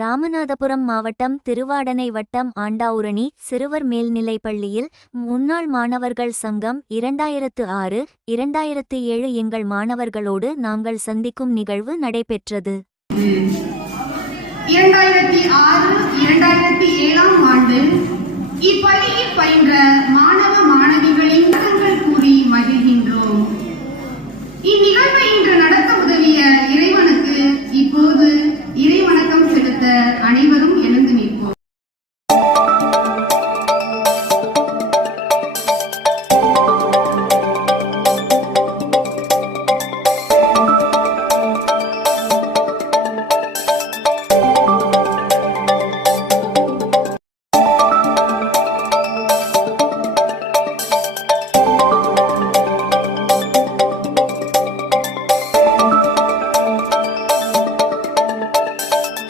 ராமநாதபுரம் மாவட்டம் திருவாடனை வட்டம் ஆண்டாவுரணி சிறுவர் மேல்நிலைப்பள்ளியில் முன்னாள் மாணவர்கள் சங்கம் 2006, 2007 எங்கள் மாணவர்களோடு நாங்கள் சந்திக்கும் நிகழ்வு நடைபெற்றது. 2006, 2007 ஆண்டு இப்பள்ளியில் பயின்ற மாணவ மாணவிகளின் கூறி மகிழ்கின்றோம். இந்நிகழ்வை